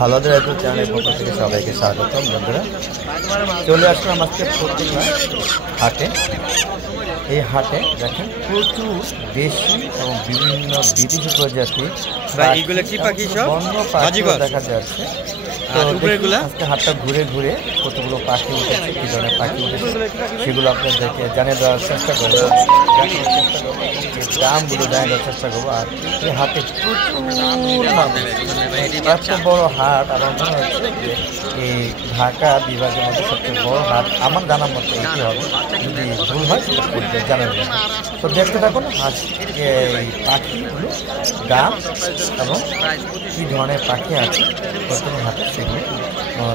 Haladar agro চ্যানেলের পক্ষ থেকে সবাইকে স্বাগতম। বন্ধুরা, চলে আসলাম আজকে ফতুল্লা হাটে। এই হাটে দেখেন প্রচুর দেশি এবং বিভিন্ন বিদেশি প্রজাতি বন্য পাখি দেখা যাচ্ছে। আজকে হাটটা ঘুরে ঘুরে কতগুলো পাখি উঠেছে, কি ধরনের পাখি উঠেছে সেগুলো আপনাদেরকে জানিয়ে দেওয়ার চেষ্টা করবো, দামগুলো জানিয়ে দেওয়ার চেষ্টা করবো। আর এই হাটে প্রচুর এত বড় হাট আমার মনে হচ্ছে যে এই ঢাকা বিভাগের মধ্যে সবচেয়ে বড় হাট আমার জানার মতো এটি হবে। যদি ভুল হয় সেটা জানার জন্য তো দেখতে থাকুন এই পাখিগুলো দাম এবং কী ধরনের পাখি আছে প্রথমে হাটে সেগুলো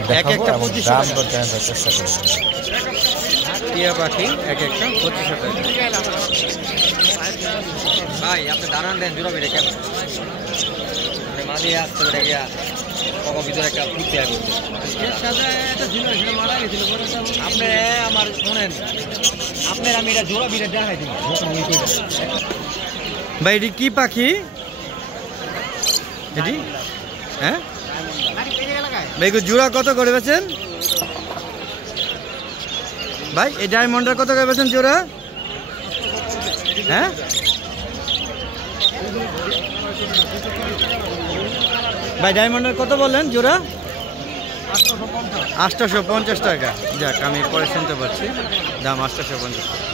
দেখাবো এবং দাম দর জানার চেষ্টা করবো। টিয়া পাখি এক একটা 2500 টাকা। ভাই আপনি দাঁড়ান দেন জোড়া বেড়ে কেন মাঝে আসতে বেড়ে গিয়া কখন ভিতরে একটা ফুটতে হবে। আপনি আমার শোনেন, আপনার আমি এটা জোড়া বিড়ে দেখাই দিব। ভাই এটি কি পাখি? এটি হ্যাঁ ভাই জোড়া কত করে বেছেন ভাই? এই ডায়মন্ডের কত করে বেছেন জোড়া? হ্যাঁ ভাই ডায়মন্ডের কত বললেন জোড়া? 850 টাকা। যাক আমি পরে শুনতে পাচ্ছি দাম 850 টাকা।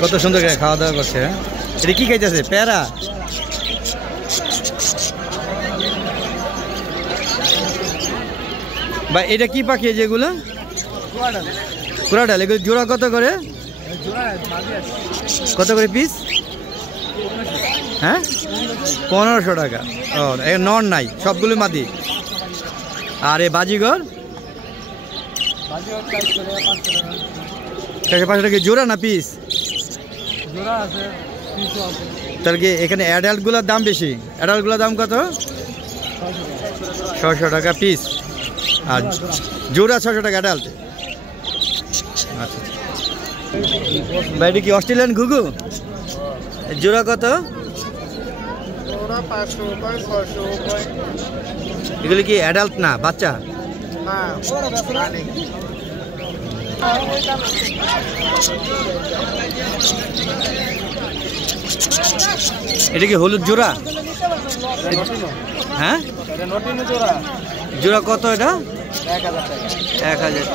কত সুন্দর করে খাওয়া দাওয়া করছে। এটা কি খাইতেছে? প্যারা? বা এটা কি পাখি যেগুলো? কুড়াডাল। এগুলো জোড়া কত করে? কত করে পিস? হ্যাঁ 1500 টাকা। ও নন নাই, সবগুলো মাদি। আর এ বাজিগর 500 টাকা জোড়া না পিস? তাহলে কি এখানে অ্যাডাল্টগুলোর দাম বেশি? অ্যাডাল্টগুলোর দাম কত? 600 টাকা পিস। আর জোড়া 600 টাকা অ্যাডাল্ট। আচ্ছা ভাই এটা কি অস্ট্রেলিয়ান ঘুঘু? জোড়া কত? এগুলি কি অ্যাডাল্ট না বাচ্চা? এটা কি হলুদ জোড়া? হ্যাঁ জোড়া কত এটা? 1000 টাকা।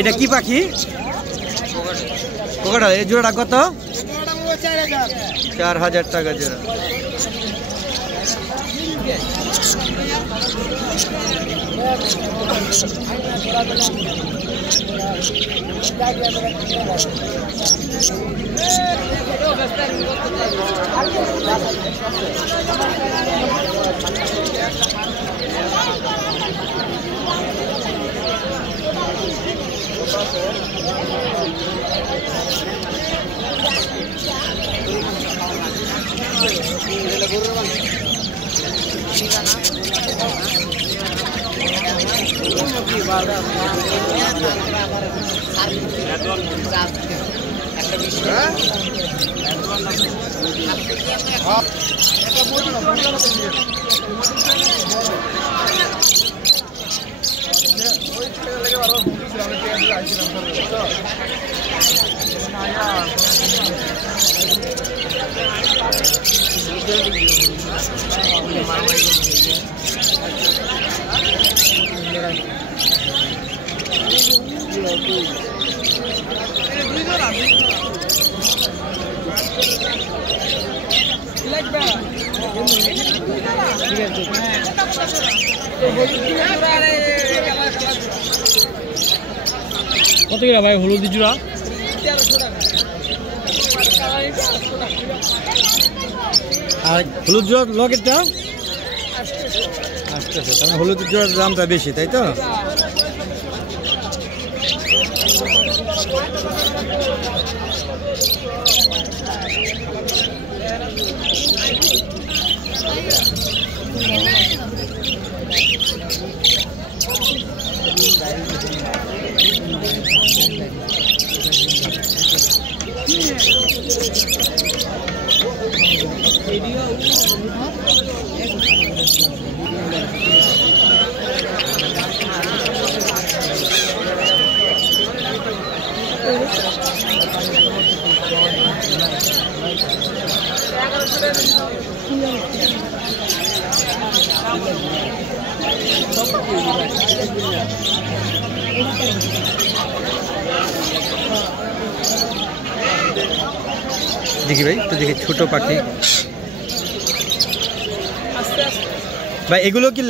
এটা কি পাখি? কোকাটাল। এই জোড়াটা কত? 4000 টাকা জোড়া। কত করে ভাই হলুদ জোড়া? 1300 টাকা। আর হলুদ জোড়া লকেটটা 800, তার হলুদ জোড়ার দামটা বেশি, তাই তো? দেখি ভাই, তো দেখি ছোট পাখি ভাই, এগুলো কি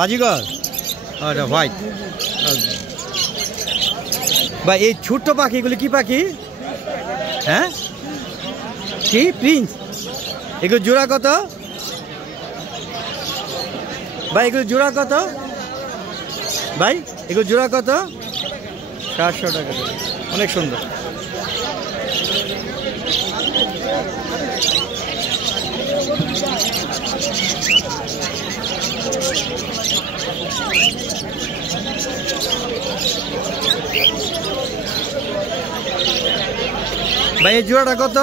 বাজিগর? হোয়াইট ভাই। এই ছোট্ট পাখি, এগুলো কি পাখি? হ্যাঁ, কি প্রিন্স? এগুলো জোড়া কত ভাই? এগুলো জোড়া কত ভাই? এগুলো জোড়া কত? 400 টাকা। অনেক সুন্দর। ভাই এই জোড়াটা কত?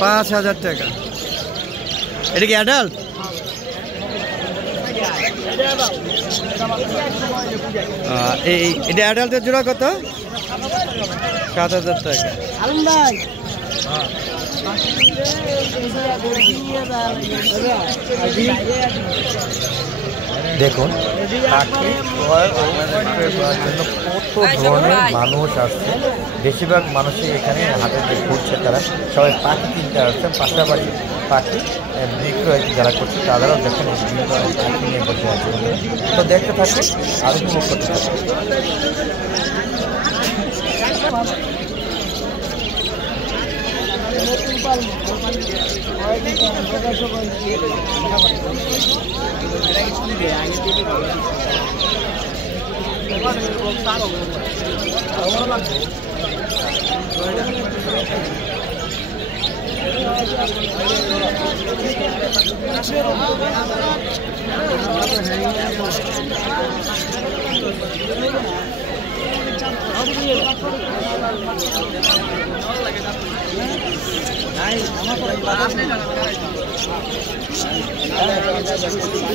5000 টাকা। এটা কি অ্যাডাল্ট? এটা অ্যাডাল্টের জোড়া কত? 7000 টাকা। দেখুন পাখি ক্রয় ও বিক্রয় করার জন্য কত ধরনের মানুষ আসছে। বেশিরভাগ মানুষই এখানে হাটে যে ঘুরছে তারা সবাই পাখি কিনতে আসছে, পাশাপাশি পাখি বিক্রয় যারা করছে তাদেরও দেখেন পাখি নিয়ে বসে আছে। তো দেখতে থাকুন আরও উপভোগ করতে থাকুন।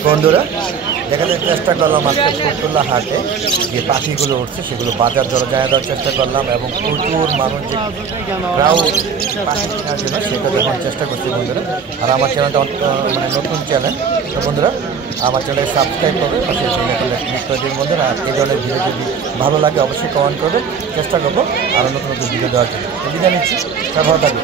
বন্ধুরা দেখাতে চেষ্টা করলাম আজকে ফুলতলা হাটে যে পাখিগুলো উঠছে সেগুলো বাজার দরে জানিয়ে দেওয়ার চেষ্টা করলাম, এবং প্রচুর মানুষ যে ক্রাউড পাখি কেনার জন্য সেটা দেখার চেষ্টা করছি বন্ধুরা। আর আমার চ্যানেলটা মানে নতুন চ্যানেল, তো বন্ধুরা আমার চ্যানেলকে সাবস্ক্রাইব করবে, পাশে ক্লিক করে দিন বন্ধুরা। আর এই ধরনের ভিডিও যদি ভালো লাগে অবশ্যই কমেন্ট করবে, চেষ্টা করবো আরও নতুন নতুন ভিডিও দেওয়ার জন্য। বিদায় নিচ্ছি, ভালো থাকবে।